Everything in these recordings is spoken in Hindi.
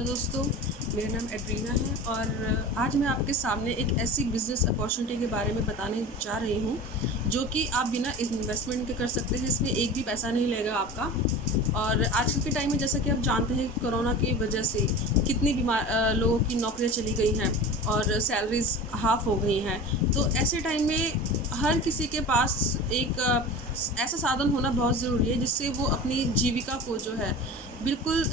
हेलो दोस्तों, मेरा नाम एड्रीना है और आज मैं आपके सामने एक ऐसी बिज़नेस अपॉर्चुनिटी के बारे में बताने जा रही हूँ जो कि आप बिना इन्वेस्टमेंट के कर सकते हैं। इसमें एक भी पैसा नहीं लगेगा आपका। और आजकल के टाइम में जैसा कि आप जानते हैं, कोरोना की वजह से कितनी लोगों की नौकरियाँ चली गई हैं और सैलरीज़ हाफ़ हो गई हैं। तो ऐसे टाइम में हर किसी के पास एक ऐसा साधन होना बहुत ज़रूरी है जिससे वो अपनी जीविका को जो है बिल्कुल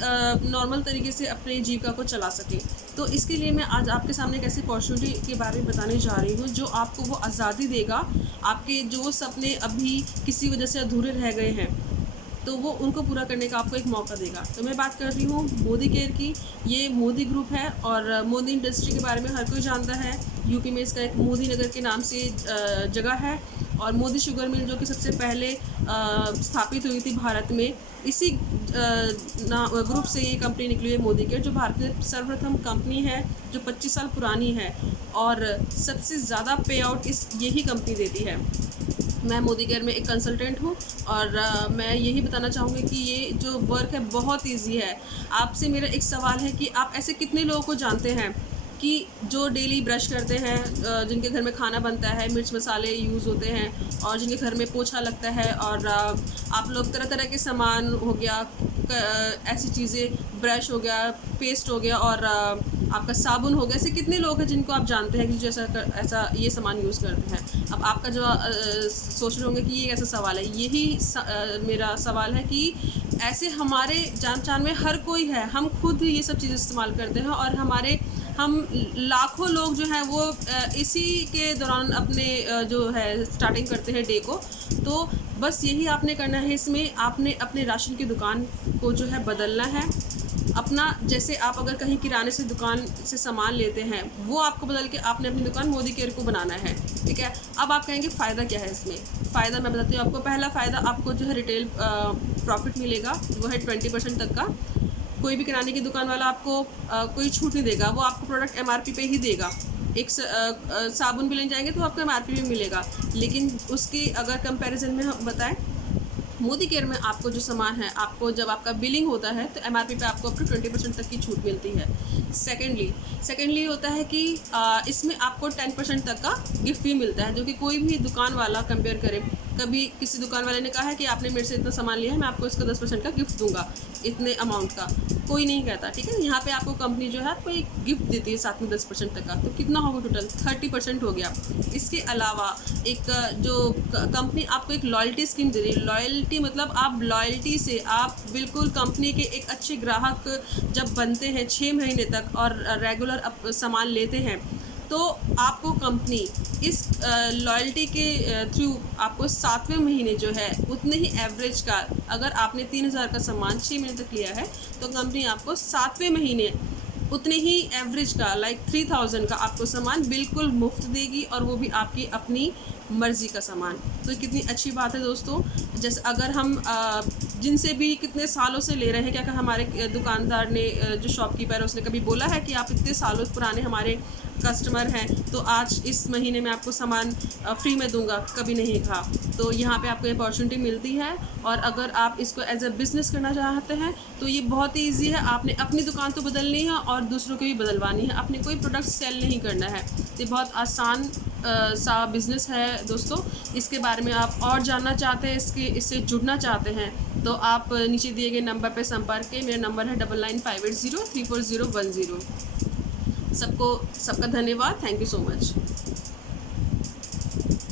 नॉर्मल तरीके से अपने जीविका को चला सके। तो इसके लिए मैं आज आपके सामने एक ऐसी अपॉर्चुनिटी के बारे में बताने जा रही हूँ जो आपको वो आज़ादी देगा, आपके जो सपने अभी किसी वजह से अधूरे रह गए हैं, तो वो उनको पूरा करने का आपको एक मौका देगा। तो मैं बात कर रही हूँ मोदी केयर की। ये मोदी ग्रुप है और मोदी इंडस्ट्री के बारे में हर कोई जानता है। यूपी में इसका एक मोदी नगर के नाम से जगह है। और मोदी शुगर मिल जो कि सबसे पहले स्थापित हुई थी भारत में, इसी ग्रुप से ये कंपनी निकली है मोदी केयर, जो भारत में सर्वप्रथम कंपनी है जो 25 साल पुरानी है और सबसे ज़्यादा पे आउट यही कंपनी देती है। मैं मोदी केयर में एक कंसल्टेंट हूँ और मैं यही बताना चाहूँगी कि ये जो वर्क है बहुत इजी है। आपसे मेरा एक सवाल है कि आप ऐसे कितने लोगों को जानते हैं कि जो डेली ब्रश करते हैं, जिनके घर में खाना बनता है, मिर्च मसाले यूज़ होते हैं और जिनके घर में पोछा लगता है और आप लोग तरह तरह के सामान हो गया, ऐसी चीज़ें, ब्रश हो गया, पेस्ट हो गया और आपका साबुन हो गया, ऐसे कितने लोग हैं जिनको आप जानते हैं कि जो ऐसा ये सामान यूज़ करते हैं। अब आपका जो सोच रहे होंगे कि ये ऐसा सवाल है, यही मेरा सवाल है कि ऐसे हमारे जान पहचान में हर कोई है, हम खुद ये सब चीज़ें इस्तेमाल करते हैं और हम लाखों लोग जो हैं वो इसी के दौरान अपने जो है स्टार्टिंग करते हैं डे को। तो बस यही आपने करना है, इसमें आपने अपने राशन की दुकान को जो है बदलना है। अपना जैसे आप अगर कहीं किराने से दुकान से सामान लेते हैं, वो आपको बदल के आपने अपनी दुकान मोदी केयर को बनाना है, ठीक है। अब आप कहेंगे फ़ायदा क्या है इसमें? फ़ायदा मैं बताती हूँ आपको। पहला फ़ायदा, आपको जो है रिटेल प्रॉफिट मिलेगा, वो है 20% तक का। कोई भी किराने की दुकान वाला आपको कोई छूट नहीं देगा, वो आपको प्रोडक्ट MRP पे ही देगा। एक साबुन भी लेने जाएंगे तो आपको MRP पे मिलेगा, लेकिन उसकी अगर कंपैरिजन में हम बताएं, मोदी केयर में आपको जो सामान है, आपको जब आपका बिलिंग होता है तो MRP पे आपको अपने 20% तक की छूट मिलती है। सेकेंडली होता है कि इसमें आपको 10% तक का गिफ्ट भी मिलता है, जो कि कोई भी दुकान वाला कंपेयर करे। कभी किसी दुकान वाले ने कहा है कि आपने मेरे से इतना सामान लिया है, मैं आपको इसका 10% का गिफ्ट दूंगा, इतने अमाउंट का, कोई नहीं कहता, ठीक है। यहाँ पे आपको कंपनी जो है आपको एक गिफ्ट देती है साथ में 10% तक का, तो कितना होगा टोटल? 30% हो गया। इसके अलावा एक जो कंपनी आपको एक लॉयल्टी स्कीम दे रही है। लॉयल्टी मतलब आप लॉयल्टी से आप बिल्कुल कंपनी के एक अच्छे ग्राहक जब बनते हैं 6 महीने तक और रेगुलर सामान लेते हैं, तो आपको कंपनी इस लॉयल्टी के थ्रू आपको 7वें महीने जो है उतने ही एवरेज का, अगर आपने 3000 का सामान 6 महीने तक लिया है तो कंपनी आपको 7वें महीने उतने ही एवरेज का, लाइक 3000 का आपको सामान बिल्कुल मुफ्त देगी, और वो भी आपकी अपनी मर्ज़ी का सामान। तो कितनी अच्छी बात है दोस्तों। जैसे अगर हम जिनसे भी कितने सालों से ले रहे हैं, क्या हमारे दुकानदार ने, जो शॉपकीपर है, उसने कभी बोला है कि आप इतने सालों पुराने हमारे कस्टमर हैं तो आज इस महीने में आपको सामान फ्री में दूंगा? कभी नहीं कहा। तो यहाँ पे आपको अपॉर्चुनिटी मिलती है, और अगर आप इसको एज अ बिज़नेस करना चाहते हैं तो ये बहुत ही ईजी है। आपने अपनी दुकान तो बदलनी है और दूसरों की भी बदलवानी है, आपने कोई प्रोडक्ट सेल नहीं करना है। ये बहुत आसान सा बिज़नेस है दोस्तों। इसके बारे में आप और जानना चाहते हैं, इससे जुड़ना चाहते हैं, तो आप नीचे दिए गए नंबर पर संपर्क करें। मेरा नंबर है 9958034010। सबका धन्यवाद। Thank you so much.